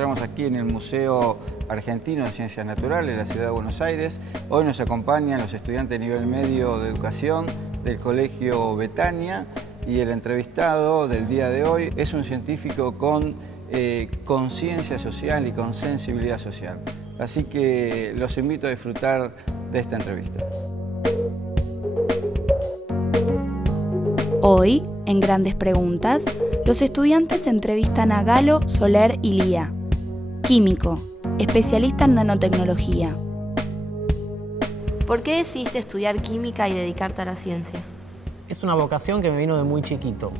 encontramos aquí en el Museo Argentino de Ciencias Naturales de la Ciudad de Buenos Aires. Hoy nos acompañan los estudiantes de nivel medio de educación del Colegio Betania y el entrevistado del día de hoy es un científico con conciencia social y con sensibilidad social. Así que los invito a disfrutar de esta entrevista. Hoy, en Grandes Preguntas, los estudiantes entrevistan a Galo, Soler y Lía, químico, especialista en nanotecnología. ¿Por qué decidiste estudiar química y dedicarte a la ciencia? Es una vocación que me vino de muy chiquito.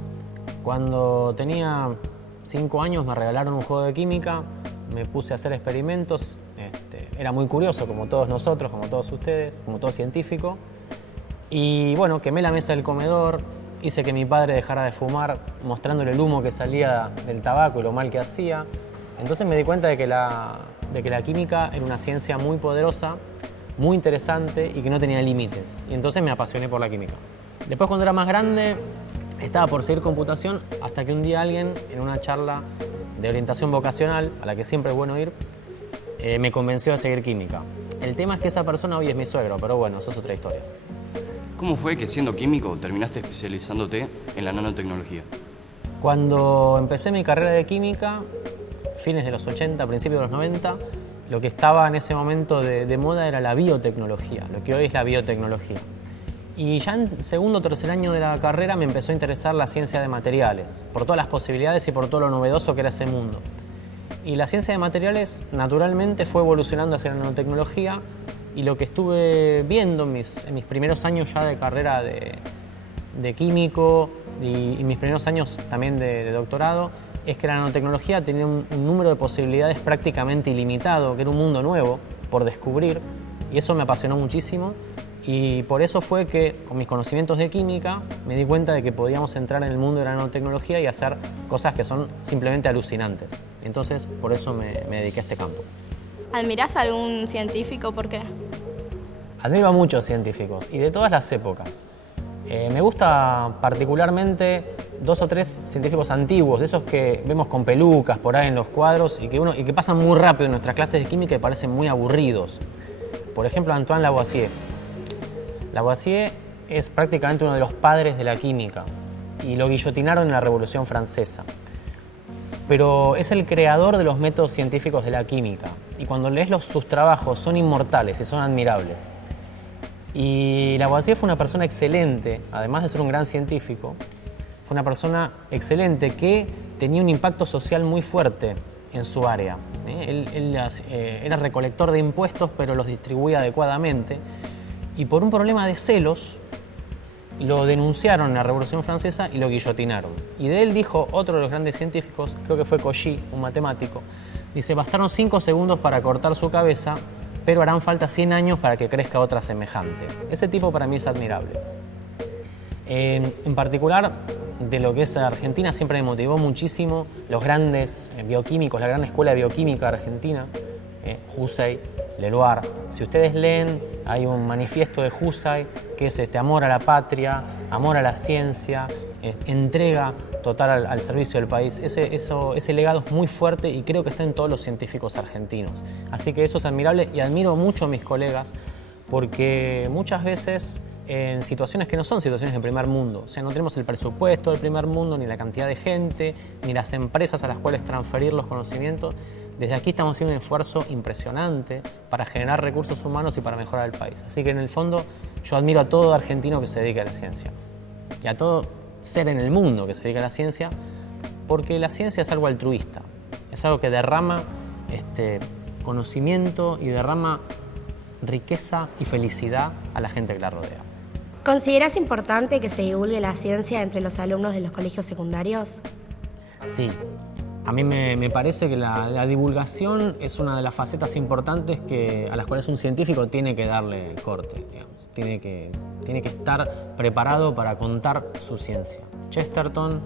Cuando tenía 5 años me regalaron un juego de química, me puse a hacer experimentos, era muy curioso como todos nosotros, como todos ustedes, como todo científico. Y bueno, quemé la mesa del comedor, hice que mi padre dejara de fumar, mostrándole el humo que salía del tabaco y lo mal que hacía. Entonces me di cuenta de que la química era una ciencia muy poderosa, muy interesante y que no tenía límites. Y entonces me apasioné por la química. Después, cuando era más grande, estaba por seguir computación hasta que un día alguien, en una charla de orientación vocacional, a la que siempre es bueno ir, me convenció de seguir química. El tema es que esa persona hoy es mi suegro, pero bueno, eso es otra historia. ¿Cómo fue que siendo químico terminaste especializándote en la nanotecnología? Cuando empecé mi carrera de química, fines de los 80, principios de los 90, lo que estaba en ese momento de moda era la biotecnología, lo que hoy es la biotecnología. Y ya en segundo o tercer año de la carrera me empezó a interesar la ciencia de materiales, por todas las posibilidades y por todo lo novedoso que era ese mundo. Y la ciencia de materiales naturalmente fue evolucionando hacia la nanotecnología, y lo que estuve viendo en mis primeros años ya de carrera de químico y mis primeros años también de doctorado es que la nanotecnología tenía un número de posibilidades prácticamente ilimitado, que era un mundo nuevo por descubrir, y eso me apasionó muchísimo. Y por eso fue que, con mis conocimientos de química, me di cuenta de que podíamos entrar en el mundo de la nanotecnología y hacer cosas que son simplemente alucinantes. Entonces, por eso me dediqué a este campo. ¿Admirás a algún científico? ¿Por qué? Admiro a muchos científicos y de todas las épocas. Me gusta particularmente 2 o 3 científicos antiguos, de esos que vemos con pelucas por ahí en los cuadros y que pasan muy rápido en nuestras clases de química y parecen muy aburridos. Por ejemplo, Antoine Lavoisier. Lavoisier es prácticamente uno de los padres de la química y lo guillotinaron en la Revolución Francesa. Pero es el creador de los métodos científicos de la química. Y cuando lees sus trabajos son inmortales y son admirables. Y Lavoisier fue una persona excelente, además de ser un gran científico, fue una persona excelente que tenía un impacto social muy fuerte en su área. Él era recolector de impuestos, pero los distribuía adecuadamente. Y por un problema de celos, lo denunciaron en la Revolución Francesa y lo guillotinaron. Y de él dijo otro de los grandes científicos, creo que fue Cauchy, un matemático, dice: bastaron 5 segundos para cortar su cabeza, pero harán falta 100 años para que crezca otra semejante. Ese tipo para mí es admirable. En particular, de lo que es Argentina, siempre me motivó muchísimo los grandes bioquímicos, la gran escuela de bioquímica argentina, Husey, Leloir. Si ustedes leen, hay un manifiesto de Husey que es amor a la patria, amor a la ciencia, entrega total al servicio del país. Ese legado es muy fuerte y creo que está en todos los científicos argentinos. Así que eso es admirable y admiro mucho a mis colegas porque muchas veces en situaciones que no son situaciones de primer mundo, o sea, no tenemos el presupuesto del primer mundo, ni la cantidad de gente, ni las empresas a las cuales transferir los conocimientos. Desde aquí estamos haciendo un esfuerzo impresionante para generar recursos humanos y para mejorar el país. Así que en el fondo yo admiro a todo argentino que se dedique a la ciencia y a todo ser en el mundo que se dedica a la ciencia, porque la ciencia es algo altruista, es algo que derrama conocimiento y derrama riqueza y felicidad a la gente que la rodea. ¿Considerás importante que se divulgue la ciencia entre los alumnos de los colegios secundarios? Sí. A mí me parece que la divulgación es una de las facetas importantes a las cuales un científico tiene que darle corte, digamos. Tiene que estar preparado para contar su ciencia. Chesterton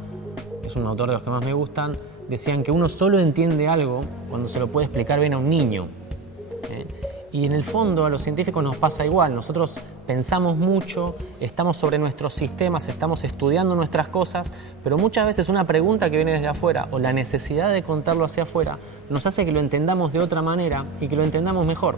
es un autor de los que más me gustan. Decían que uno solo entiende algo cuando se lo puede explicar bien a un niño. Y en el fondo a los científicos nos pasa igual. Nosotros pensamos mucho, estamos sobre nuestros sistemas, estamos estudiando nuestras cosas, pero muchas veces una pregunta que viene desde afuera o la necesidad de contarlo hacia afuera nos hace que lo entendamos de otra manera y que lo entendamos mejor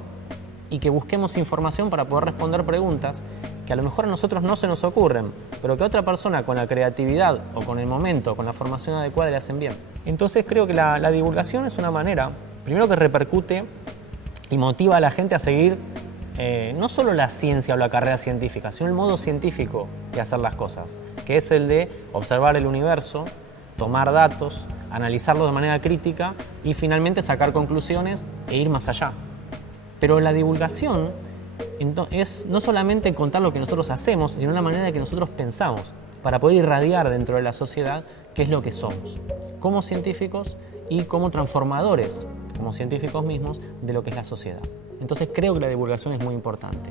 y que busquemos información para poder responder preguntas que a lo mejor a nosotros no se nos ocurren, pero que a otra persona con la creatividad o con el momento, con la formación adecuada le hacen bien. Entonces creo que la divulgación es una manera, primero que repercute y motiva a la gente a seguir no solo la ciencia o la carrera científica, sino el modo científico de hacer las cosas, que es el de observar el universo, tomar datos, analizarlos de manera crítica y finalmente sacar conclusiones e ir más allá. Pero la divulgación es no solamente contar lo que nosotros hacemos, sino la manera en que nosotros pensamos, para poder irradiar dentro de la sociedad qué es lo que somos, como científicos y como transformadores, como científicos mismos, de lo que es la sociedad. Entonces creo que la divulgación es muy importante.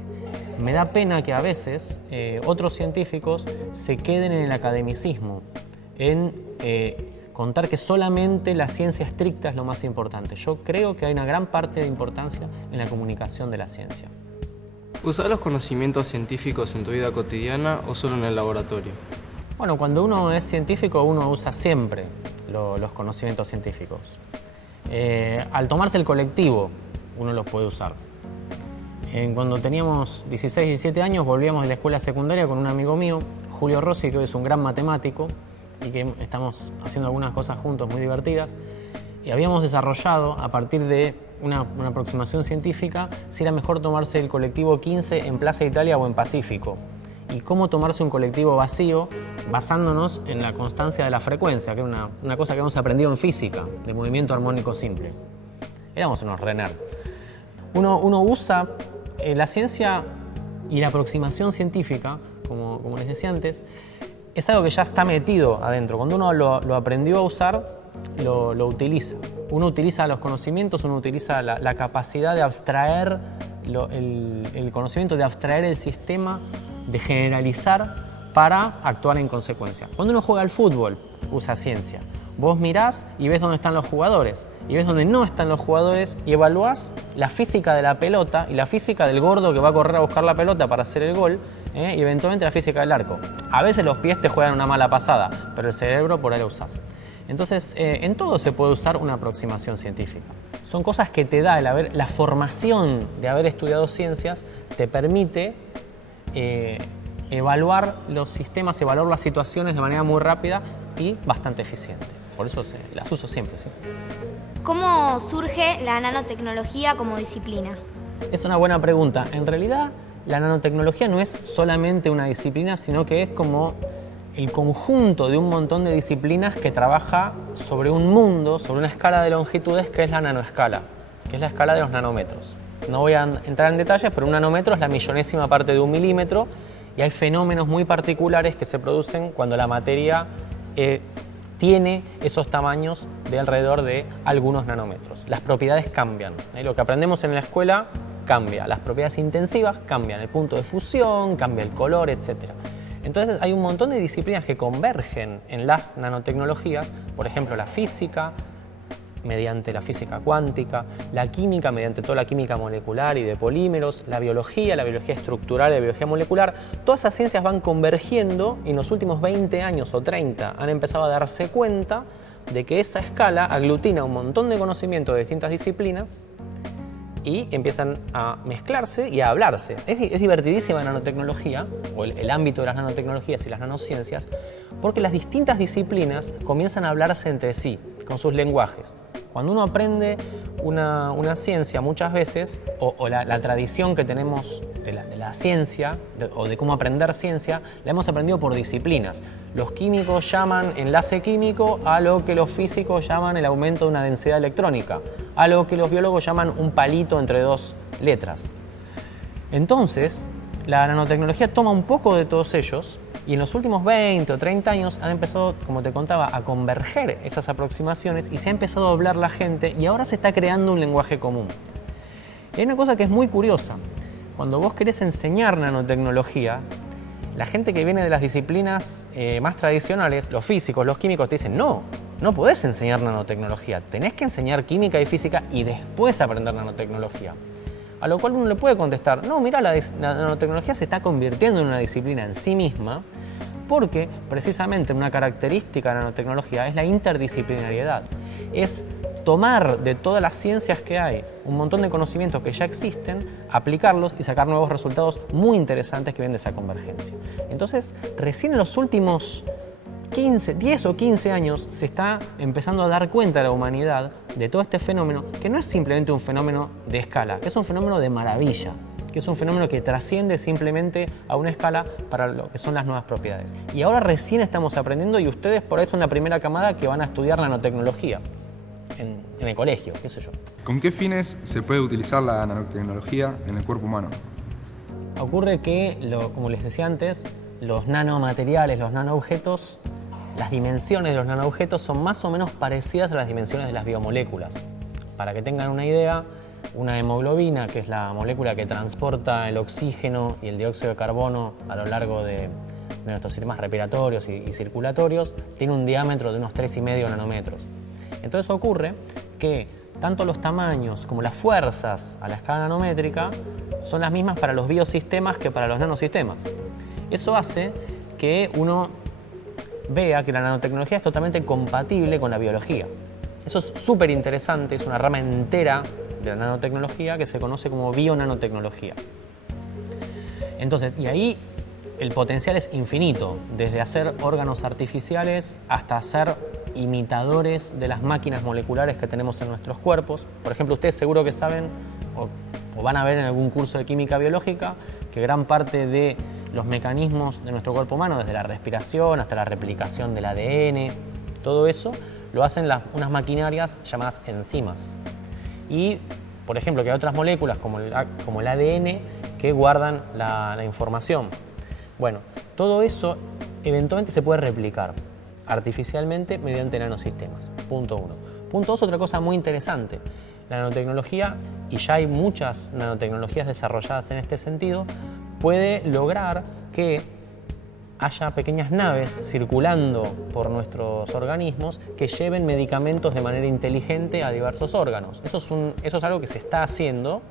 Me da pena que a veces otros científicos se queden en el academicismo, en contar que solamente la ciencia estricta es lo más importante. Yo creo que hay una gran parte de importancia en la comunicación de la ciencia. ¿Usás los conocimientos científicos en tu vida cotidiana o solo en el laboratorio? Bueno, cuando uno es científico, uno usa siempre los conocimientos científicos. Al tomarse el colectivo, uno los puede usar. Cuando teníamos 16, 17 años, volvíamos de la escuela secundaria con un amigo mío, Julio Rossi, que hoy es un gran matemático y que estamos haciendo algunas cosas juntos muy divertidas. Y habíamos desarrollado, a partir de una aproximación científica, si era mejor tomarse el colectivo 15 en Plaza Italia o en Pacífico. Y cómo tomarse un colectivo vacío basándonos en la constancia de la frecuencia, que era una cosa que hemos aprendido en física, de movimiento armónico simple. Éramos unos renerd. Uno usa la ciencia y la aproximación científica, como les decía antes, es algo que ya está metido adentro. Cuando uno lo aprendió a usar, lo utiliza. Uno utiliza los conocimientos, uno utiliza la capacidad de abstraer el conocimiento, de abstraer el sistema, de generalizar para actuar en consecuencia. Cuando uno juega al fútbol, usa ciencia. Vos mirás y ves dónde están los jugadores, y ves dónde no están los jugadores, y evaluás la física de la pelota y la física del gordo que va a correr a buscar la pelota para hacer el gol, y eventualmente la física del arco. A veces los pies te juegan una mala pasada, pero el cerebro por ahí lo usás. Entonces, en todo se puede usar una aproximación científica. Son cosas que te da la formación de haber estudiado ciencias, te permite evaluar los sistemas, evaluar las situaciones de manera muy rápida y bastante eficiente. Por eso las uso siempre, ¿sí? ¿Cómo surge la nanotecnología como disciplina? Es una buena pregunta. En realidad, la nanotecnología no es solamente una disciplina, sino que es como el conjunto de un montón de disciplinas que trabaja sobre un mundo, sobre una escala de longitudes que es la nanoescala, que es la escala de los nanómetros. No voy a entrar en detalles, pero un nanómetro es la millonésima parte de un milímetro y hay fenómenos muy particulares que se producen cuando la materia tiene esos tamaños de alrededor de algunos nanómetros. Las propiedades cambian. Lo que aprendemos en la escuela cambia. Las propiedades intensivas cambian. El punto de fusión, cambia el color, etc. Entonces hay un montón de disciplinas que convergen en las nanotecnologías. Por ejemplo, la física, mediante la física cuántica, la química mediante toda la química molecular y de polímeros, la biología estructural y la biología molecular. Todas esas ciencias van convergiendo y en los últimos 20 años o 30 han empezado a darse cuenta de que esa escala aglutina un montón de conocimiento de distintas disciplinas y empiezan a mezclarse y a hablarse. Es divertidísima la nanotecnología, o el ámbito de las nanotecnologías y las nanociencias, porque las distintas disciplinas comienzan a hablarse entre sí, con sus lenguajes. Cuando uno aprende una ciencia muchas veces, o la tradición que tenemos de la ciencia, o de cómo aprender ciencia, la hemos aprendido por disciplinas. Los químicos llaman enlace químico a lo que los físicos llaman el aumento de una densidad electrónica, a lo que los biólogos llaman un palito entre dos letras. Entonces, la nanotecnología toma un poco de todos ellos y en los últimos 20 o 30 años han empezado, como te contaba, a converger esas aproximaciones y se ha empezado a hablar la gente y ahora se está creando un lenguaje común. Y hay una cosa que es muy curiosa. Cuando vos querés enseñar nanotecnología, la gente que viene de las disciplinas más tradicionales, los físicos, los químicos, te dicen no podés enseñar nanotecnología, tenés que enseñar química y física y después aprender nanotecnología. A lo cual uno le puede contestar, no, mira, la nanotecnología se está convirtiendo en una disciplina en sí misma, porque precisamente una característica de la nanotecnología es la interdisciplinariedad. Es tomar de todas las ciencias que hay un montón de conocimientos que ya existen, aplicarlos y sacar nuevos resultados muy interesantes que vienen de esa convergencia. Entonces, recién en los últimos 10 o 15 años se está empezando a dar cuenta la humanidad de todo este fenómeno, que no es simplemente un fenómeno de escala, que es un fenómeno de maravilla, que es un fenómeno que trasciende simplemente a una escala para lo que son las nuevas propiedades. Y ahora recién estamos aprendiendo y ustedes por ahí son la primera camada que van a estudiar nanotecnología en el colegio, qué sé yo. ¿Con qué fines se puede utilizar la nanotecnología en el cuerpo humano? Ocurre que, como les decía antes, los nanomateriales, los nanoobjetos, las dimensiones de los nanoobjetos son más o menos parecidas a las dimensiones de las biomoléculas. Para que tengan una idea, una hemoglobina, que es la molécula que transporta el oxígeno y el dióxido de carbono a lo largo de nuestros sistemas respiratorios y circulatorios, tiene un diámetro de unos 3,5 nanómetros. Entonces ocurre que tanto los tamaños como las fuerzas a la escala nanométrica son las mismas para los biosistemas que para los nanosistemas. Eso hace que uno vea que la nanotecnología es totalmente compatible con la biología. Eso es súper interesante, es una rama entera de la nanotecnología que se conoce como bionanotecnología. Entonces, y ahí el potencial es infinito, desde hacer órganos artificiales hasta hacer imitadores de las máquinas moleculares que tenemos en nuestros cuerpos. Por ejemplo, ustedes seguro que saben o van a ver en algún curso de química biológica que gran parte de los mecanismos de nuestro cuerpo humano, desde la respiración hasta la replicación del ADN, todo eso lo hacen unas maquinarias llamadas enzimas. Y, por ejemplo, que hay otras moléculas como el ADN que guardan la información. Bueno, todo eso eventualmente se puede replicar artificialmente mediante nanosistemas. Punto 1. Punto 2, otra cosa muy interesante. La nanotecnología, y ya hay muchas nanotecnologías desarrolladas en este sentido, puede lograr que haya pequeñas naves circulando por nuestros organismos que lleven medicamentos de manera inteligente a diversos órganos. Eso es algo que se está haciendo.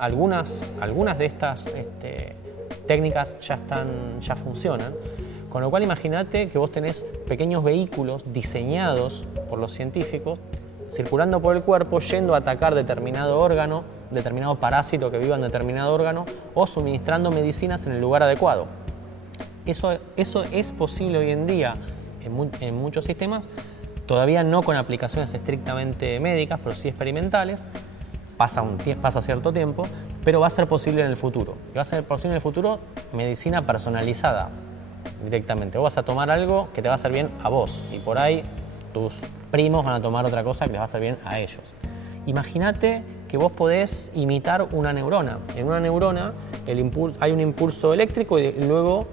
Algunas de estas técnicas ya funcionan. Con lo cual imagínate que vos tenés pequeños vehículos diseñados por los científicos circulando por el cuerpo, yendo a atacar determinado órgano, determinado parásito que viva en determinado órgano o suministrando medicinas en el lugar adecuado. Eso es posible hoy en día en muchos sistemas, todavía no con aplicaciones estrictamente médicas, pero sí experimentales. Pasa cierto tiempo, pero va a ser posible en el futuro. Y va a ser posible en el futuro medicina personalizada directamente. Vos vas a tomar algo que te va a hacer bien a vos y por ahí tus primos van a tomar otra cosa que les va a hacer bien a ellos. Imagínate que vos podés imitar una neurona. En una neurona hay un impulso eléctrico y luego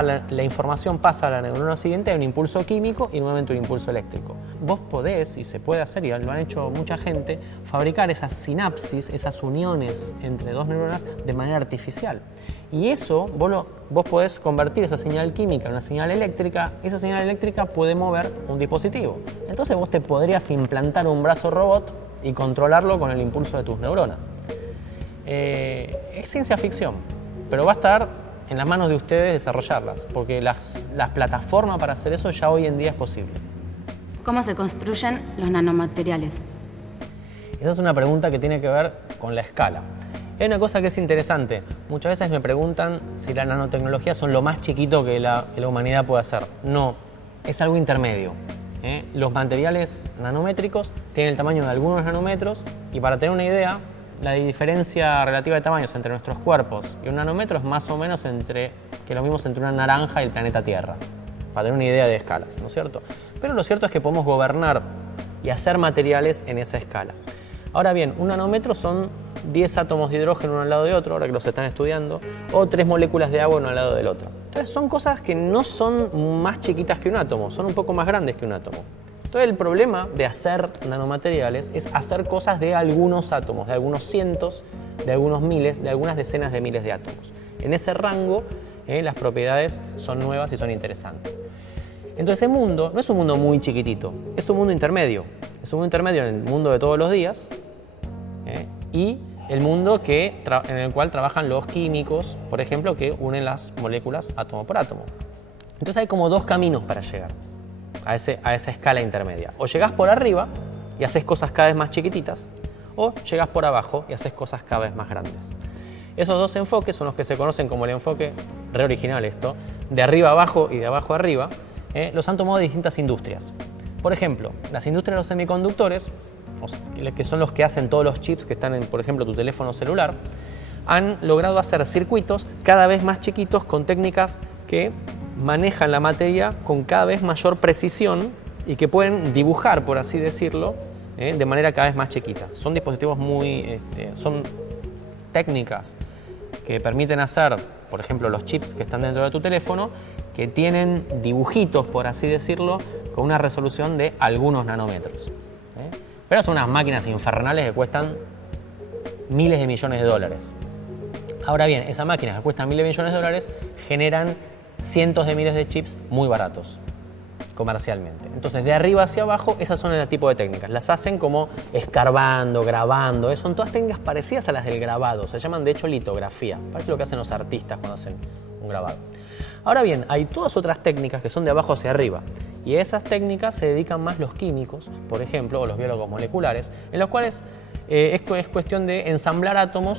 la información pasa a la neurona siguiente, hay un impulso químico y nuevamente un impulso eléctrico. Vos podés, y se puede hacer, y lo han hecho mucha gente, fabricar esas sinapsis, esas uniones entre dos neuronas de manera artificial. Y eso, vos podés convertir esa señal química en una señal eléctrica, esa señal eléctrica puede mover un dispositivo. Entonces vos te podrías implantar un brazo robot y controlarlo con el impulso de tus neuronas. Es ciencia ficción, pero va a estar en las manos de ustedes desarrollarlas, porque las plataformas para hacer eso ya hoy en día es posible. ¿Cómo se construyen los nanomateriales? Esa es una pregunta que tiene que ver con la escala. Hay una cosa que es interesante. Muchas veces me preguntan si la nanotecnología son lo más chiquito que la humanidad puede hacer. No, es algo intermedio. Los materiales nanométricos tienen el tamaño de algunos nanómetros y para tener una idea, la diferencia relativa de tamaños entre nuestros cuerpos y un nanómetro es más o menos que lo mismo entre una naranja y el planeta Tierra, para tener una idea de escalas, ¿no es cierto? Pero lo cierto es que podemos gobernar y hacer materiales en esa escala. Ahora bien, un nanómetro son 10 átomos de hidrógeno uno al lado de otro, ahora que los están estudiando, o 3 moléculas de agua uno al lado del otro. Entonces son cosas que no son más chiquitas que un átomo, son un poco más grandes que un átomo. Entonces el problema de hacer nanomateriales es hacer cosas de algunos átomos, de algunos cientos, de algunos miles, de algunas decenas de miles de átomos. En ese rango las propiedades son nuevas y son interesantes. Entonces ese mundo no es un mundo muy chiquitito, es un mundo intermedio. Es un mundo intermedio en el mundo de todos los días y el mundo en el cual trabajan los químicos, por ejemplo, que unen las moléculas átomo por átomo. Entonces hay como dos caminos para llegar a esa escala intermedia. O llegás por arriba y haces cosas cada vez más chiquititas, o llegás por abajo y haces cosas cada vez más grandes. Esos dos enfoques son los que se conocen como el enfoque reoriginal, de arriba a abajo y de abajo a arriba, los han tomado de distintas industrias. Por ejemplo, las industrias de los semiconductores, que son los que hacen todos los chips que están en, por ejemplo, tu teléfono celular, han logrado hacer circuitos cada vez más chiquitos con técnicas que manejan la materia con cada vez mayor precisión y que pueden dibujar, por así decirlo, de manera cada vez más chiquita. Son dispositivos son técnicas que permiten hacer, por ejemplo, los chips que están dentro de tu teléfono, que tienen dibujitos, por así decirlo, con una resolución de algunos nanómetros. Pero son unas máquinas infernales que cuestan miles de millones de dólares. Ahora bien, esas máquinas que cuestan miles de millones de dólares generan cientos de miles de chips muy baratos comercialmente. Entonces, de arriba hacia abajo, esas son el tipo de técnicas. Las hacen como escarbando, grabando. Son todas técnicas parecidas a las del grabado. Se llaman, de hecho, litografía. Parece lo que hacen los artistas cuando hacen un grabado. Ahora bien, hay todas otras técnicas que son de abajo hacia arriba. Y a esas técnicas se dedican más los químicos, por ejemplo, o los biólogos moleculares, en los cuales es cuestión de ensamblar átomos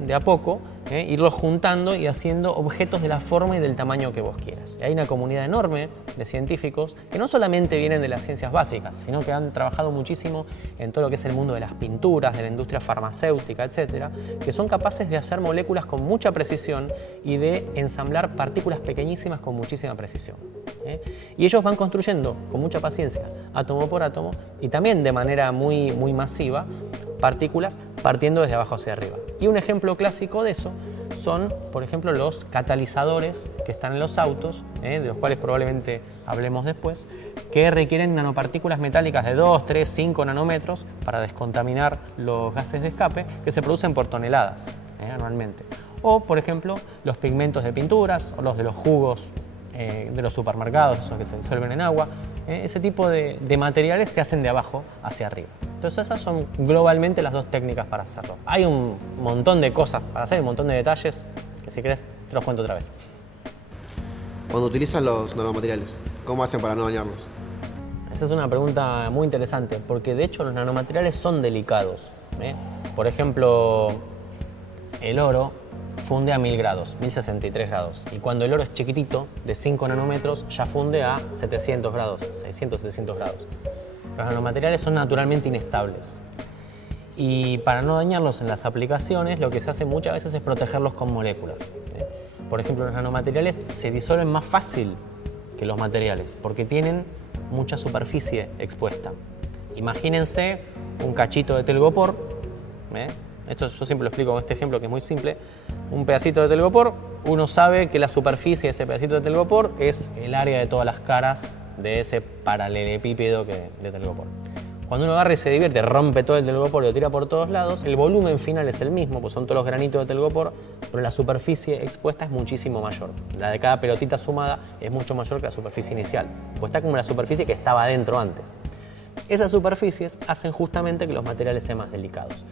de a poco, irlos juntando y haciendo objetos de la forma y del tamaño que vos quieras. Y hay una comunidad enorme de científicos que no solamente vienen de las ciencias básicas, sino que han trabajado muchísimo en todo lo que es el mundo de las pinturas, de la industria farmacéutica, etcétera, que son capaces de hacer moléculas con mucha precisión y de ensamblar partículas pequeñísimas con muchísima precisión. Y ellos van construyendo con mucha paciencia, átomo por átomo, y también de manera muy masiva, partículas partiendo desde abajo hacia arriba. Y un ejemplo clásico de eso son, por ejemplo, los catalizadores que están en los autos, de los cuales probablemente hablemos después, que requieren nanopartículas metálicas de 2, 3, 5 nanómetros para descontaminar los gases de escape que se producen por toneladas anualmente. O, por ejemplo, los pigmentos de pinturas o los de los jugos de los supermercados, esos que se disuelven en agua. Ese tipo de materiales se hacen de abajo hacia arriba. Entonces esas son globalmente las dos técnicas para hacerlo. Hay un montón de cosas para hacer, un montón de detalles que si querés te los cuento otra vez. Cuando utilizan los nanomateriales, ¿cómo hacen para no dañarlos? Esa es una pregunta muy interesante porque de hecho los nanomateriales son delicados. Por ejemplo, el oro funde a 1000 grados, 1063 grados. Y cuando el oro es chiquitito, de 5 nanómetros, ya funde a 700 grados, 600, 700 grados. Los nanomateriales son naturalmente inestables. Y para no dañarlos en las aplicaciones, lo que se hace muchas veces es protegerlos con moléculas. Por ejemplo, los nanomateriales se disuelven más fácil que los materiales, porque tienen mucha superficie expuesta. Imagínense un cachito de telgopor. Esto yo siempre lo explico con este ejemplo que es muy simple. Un pedacito de telgopor, uno sabe que la superficie de ese pedacito de telgopor es el área de todas las caras de ese paralelepípedo de telgopor. Cuando uno agarra y se divierte, rompe todo el telgopor y lo tira por todos lados, el volumen final es el mismo, pues son todos los granitos de telgopor, pero la superficie expuesta es muchísimo mayor. La de cada pelotita sumada es mucho mayor que la superficie inicial, pues está como la superficie que estaba adentro antes. Esas superficies hacen justamente que los materiales sean más delicados.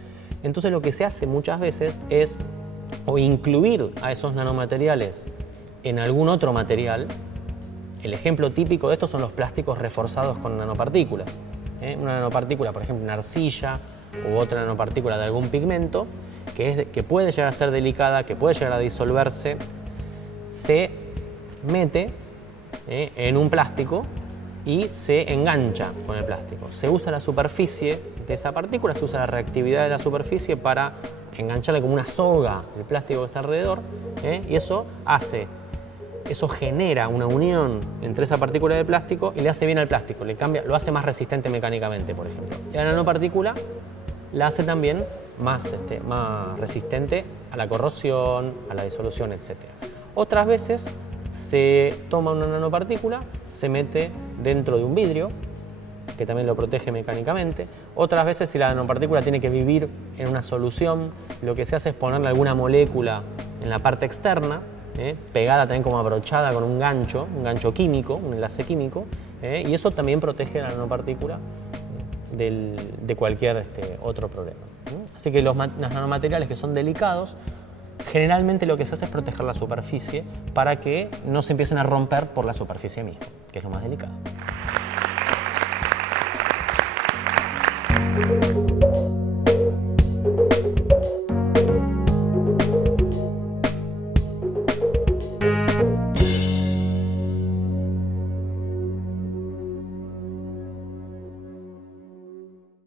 Entonces lo que se hace muchas veces es o incluir a esos nanomateriales en algún otro material. El ejemplo típico de esto son los plásticos reforzados con nanopartículas. Una nanopartícula, por ejemplo, una arcilla u otra nanopartícula de algún pigmento que puede llegar a ser delicada, que puede llegar a disolverse, se mete en un plástico y se engancha con el plástico. Se usa la superficie de esa partícula, se usa la reactividad de la superficie para engancharle como una soga el plástico que está alrededor, y eso genera una unión entre esa partícula de plástico y le hace bien al plástico, lo hace más resistente mecánicamente, por ejemplo. Y la nanopartícula la hace también más resistente a la corrosión, a la disolución, etc. Otras veces se toma una nanopartícula, se mete dentro de un vidrio, que también lo protege mecánicamente. Otras veces, si la nanopartícula tiene que vivir en una solución, lo que se hace es ponerle alguna molécula en la parte externa, pegada también como abrochada con un gancho químico, un enlace químico, y eso también protege a la nanopartícula de cualquier otro problema. Así que los nanomateriales que son delicados, generalmente lo que se hace es proteger la superficie para que no se empiecen a romper por la superficie misma, que es lo más delicado.